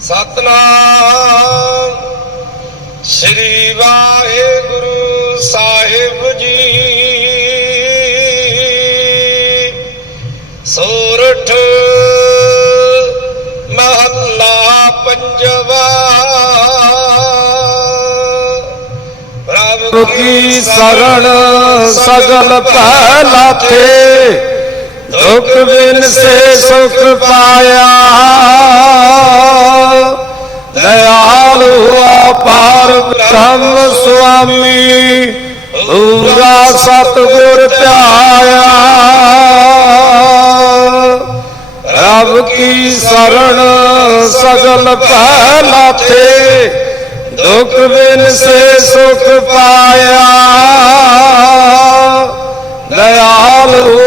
ਸਤਨਾਮ ਸ੍ਰੀ ਵਾਹਿਗੁਰੂ ਸਾਹਿਬ ਜੀ। ਸੋਰਠ ਮਹੱਲਾ ਪੰਜਵਾ। ਪ੍ਰਭ ਕੀ ਸਰਣ ਸਗਲ ਲਾਥੇ? ਦੁਖ ਬਿਨ ਸੇ ਸੁਖ ਪਾਇਆ। ਦਇਆਲ ਹੁਆ ਪਾਰ ਬ੍ਰਹਮ ਸੁਆਮੀ ਪੂਰਾ ਸਤਗੁਰ ਧਿਆਇਆ। ਰਬ ਕੀ ਸਰਣ ਸਗਲ ਪਹਿਲਾ ਲਾਥੇ ਦੁਖ ਬਿਨ ਸੇ ਸੁਖ ਪਾਇਆ। ਦਇਆਲ ਹੁਆ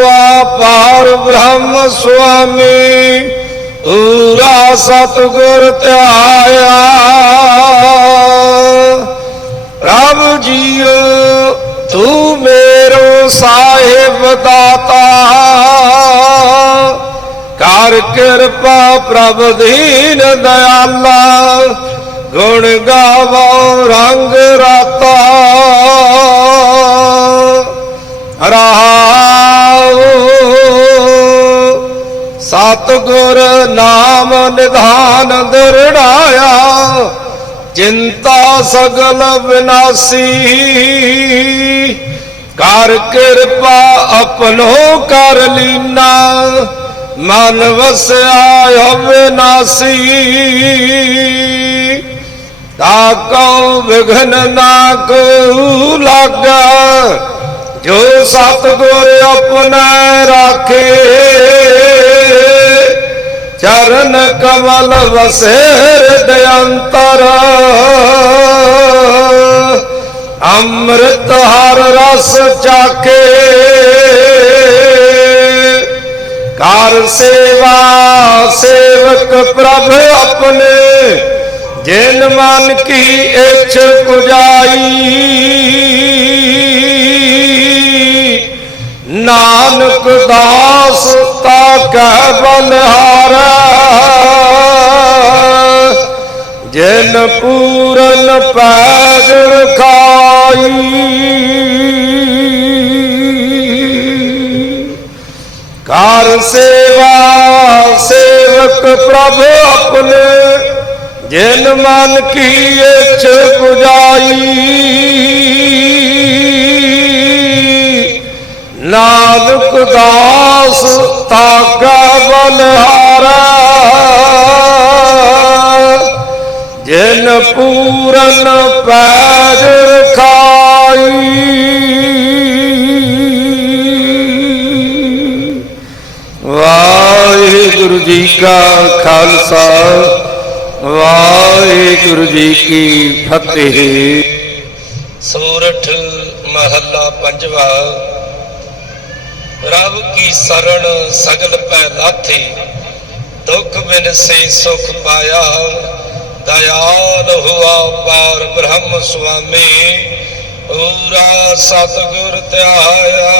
ਪਾਰ ਬ੍ਰਹਮ ਸੁਆਮੀ ਪੂਰਾ ਸਤਗੁਰ ਧਿਆਇਆ ਪ੍ਰਭ ਜੀਓ ਤੂੰ ਮੇਰੋ ਸਾਹਿਬ ਦਾਤਾ ਕਰ ਕਿਰਪਾ ਪ੍ਰਭ ਦੀਨ ਦਇਆਲਾ ਗੁਣ ਗਾਵੋ ਰੰਗ ਸਤਗੁਰ ਨਾਮ ਨਿਧਾਨ ਦਰੜਾਇਆ, ਚਿੰਤਾ ਸਗਲ ਵਿਨਾਸੀ। ਕਰ ਕਿਰਪਾ ਆਪਣੋ ਕਰ ਲੀਨਾ, ਮਨ ਵਸਿਆ ਅਵਿਨਾਸੀ ਤਾਕੋ ਵਿਘਨ ਨਾ ਕੋ ਲਾਗਾ, ਜੋ ਸਤਗੁਰ ਆਪਣਾ ਰਾਖੇ। ਚਰਨ ਕਮਲ ਵਸੇ ਹਿਰਦਿ ਅੰਤਰ। ਅੰਮ੍ਰਿਤ ਹਰ ਰਸ ਚਾਖੇ ਕਰ ਸੇਵਾ ਸੇਵਕ ਪ੍ਰਭ ਆਪਣੇ। ਜਿਨ ਮਨ ਕੀ ਇੱਛ ਪੁਜਾਈ। ਨਾਨਕ ਦਾਸ ਤਾ ਕਹਿ ਬਨਹਾਰਾ ਜਿਨ ਪੂਰਨ ਪੈਜ ਰਖਾਈ। ਕਰ ਸੇਵਾ ਸੇਵਕ ਪ੍ਰਭ ਆਪਣੇ, ਜਿਨ ਮਨ ਕੀ ਇੱਛ ਪੁਜਾਈ। ਨਾਨਕ ਦਾਸ ਤਾਕਾ ਬਨਹਾਰਾ ਜਿਨ ਪੂਰਨ ਪੈਜ ਰਖਾਈ। ਵਾਹਿਗੁਰੂ ਜੀ ਕਾ ਖਾਲਸਾ, ਵਾਹਿਗੁਰੂ ਜੀ ਕੀ ਫਤਿਹ। ਸੂਰਠ ਮਹੱਲਾ ਪੰਜਵਾ ਰਬ ਕੀ ਸਰਣ ਸਗਲ ਪੈ ਲਾਥੇ, ਦੁਖ ਬਿਨ ਸੇ ਸੁਖ ਪਾਇਆ। ਦਇਆਲ ਹੁਆ ਪਾਰ ਬ੍ਰਹਮ ਸੁਆਮੀ, ਪੂਰਾ ਸਤਗੁਰ ਧਿਆਇਆ।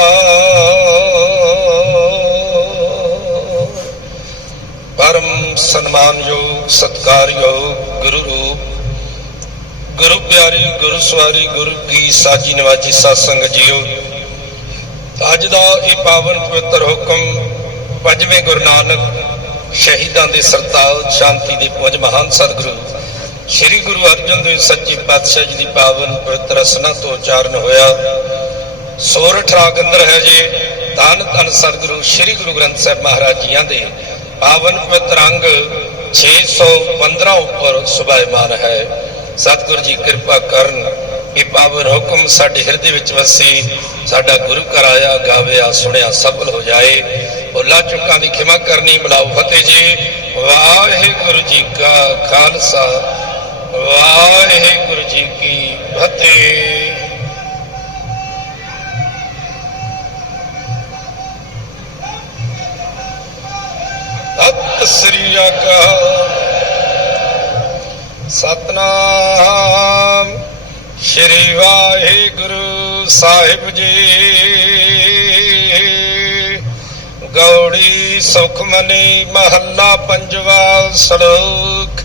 ਪਰਮ ਸਨਮਾਨਯੋਗ, ਸਤਕਾਰਯੋਗ ਗੁਰੂ ਰੂਪ, ਗੁਰੂ ਪਿਆਰੀ, ਗੁਰੂ ਸਵਾਰੀ, ਗੁਰੂ ਕੀ ਸਾਜੀ ਨਵਾਜੀ ਸਾਧ ਸੰਗਤ ਜੀਓ। ਅੱਜ ਦਾ ਇਹ ਪਾਵਨ ਪਵਿੱਤਰ ਹੁਕਮ ਪੰਜਵੇਂ ਗੁਰੂ ਨਾਨਕ ਸ਼ਹੀਦਾਂ ਦੇ ਸਰਤਾਜ ਸ਼ਾਂਤੀ ਦੇ ਪੁੰਜ ਮਹਾਨ ਸਤਿਗੁਰੂ, ਸ੍ਰੀ ਗੁਰੂ ਅਰਜਨ ਦੇਵ ਸੱਚੇ ਪਾਤਸ਼ਾਹ ਜੀ ਦੀ ਪਾਵਨ ਪਵਿੱਤਰ ਰਸਨਾ ਤੋਂ ਉਚਾਰਨ ਹੋਇਆ। ਸੋਰਠ ਰਾਗ ਅੰਦਰ ਹੈ ਜੀ ਧੰਨ ਧੰਨ ਸਤਿਗੁਰੂ ਸ੍ਰੀ ਗੁਰੂ ਗ੍ਰੰਥ ਸਾਹਿਬ ਮਹਾਰਾਜ ਜੀਆਂ ਦੇ ਪਾਵਨ ਪਵਿੱਤਰ ਅੰਗ 615 ਉੱਪਰ ਸੁਭਾਇਮਾਨ ਹੈ। ਸਤਿਗੁਰੂ ਜੀ ਕਿਰਪਾ ਕਰਨ ਇਹ ਪਾਵਨ ਹੁਕਮ ਸਾਡੇ ਹਿਰਦੇ ਵਿੱਚ ਵਸੇ, ਸਾਡਾ ਗੁਰੂ ਘਰ ਆਇਆ, ਗਾਵਿਆ, ਸੁਣਿਆ ਸਫਲ ਹੋ ਜਾਏ। ਭੁੱਲਾਂ ਚੁੱਕਾਂ ਦੀ ਖਿਮਾ ਕਰਨੀ ਬਲਾਉ ਫਤਿਹ ਜੀ। ਵਾਹਿਗੁਰੂ ਜੀ ਕਾ ਖਾਲਸਾ, ਵਾਹਿਗੁਰੂ ਜੀ ਕੀ ਫਤਿਹ। ਸਤਿ ਸ੍ਰੀ ਅਕਾਲ। ਸਤਨਾਮ। ਸ਼੍ਰੀ ਵਾਹਿਗੁਰੂ ਸਾਹਿਬ ਜੀ। ਗੌੜੀ ਸੁਖਮਨੀ ਮਹੱਲਾ ਪੰਜਵਾ ਸ਼ਲੋਕ।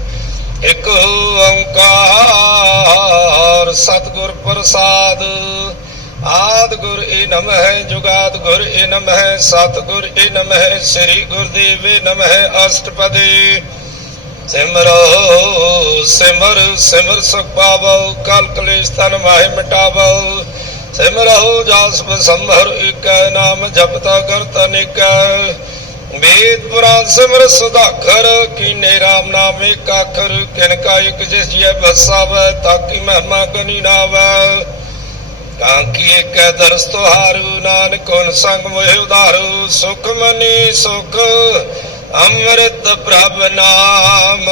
ਇੱਕ ਓੰਕਾਰ ਸਤਿਗੁਰ ਪ੍ਰਸਾਦ। ਆਦ ਗੁਰ ਏ ਹੈ ਜੁਗਾਦ ਗੁਰ ਏ ਨਮਹਿ ਸਤਿਗੁਰ ਏ ਹੈ, ਸ੍ਰੀ ਗੁਰਦੇਵੇ ਹੈ ਅਸ਼ਟਪਦੀ। ਸਿਮਰੋ ਸਿਮਰ ਸਿਮਰ ਸੁਖ ਪਾਵੋ, ਕਲ ਕਲੇਸ਼ ਤਨ ਮਾਹਿ ਮਿਟਾਵੋ। ਸਿਮਰੋ ਜਾਸ ਸੰਭਰ ਇਕ ਨਾਮ ਜਪਤਾ ਕਰਤ ਅਨੇਕ ਵੇਦ ਪੁਰਾਨ ਸਿਮਰ ਸੁਧਾਖਰ, ਕੀਨੇ ਰਾਮ ਨਾਮ ਏਕ ਅੱਖਰ ਕਿਨ ਕਾ ਇਕ ਜਿਸ ਜੈ ਬਸਾਵੈ ਤਾਕੀ ਮਹਿਮਾ ਕਨੀ ਨਾਵੈ। ਕਾਂਕੀ ਇਕ ਦਰਸ ਤੁਹਾਰੂ, ਨਾਨਕ ਹੁਨ ਸੰਗ ਮੋਹਿ ਉਧਾਰੂ, ਸੁਖ ਮਨੀ ਸੁਖ। ਅੰਮ੍ਰਿਤ ਪ੍ਰਭ ਨਾਮ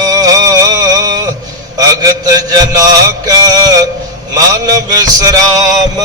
ਭਗਤ ਜਨਾ ਕਾ ਮਨ ਬਿਸਰਾਮ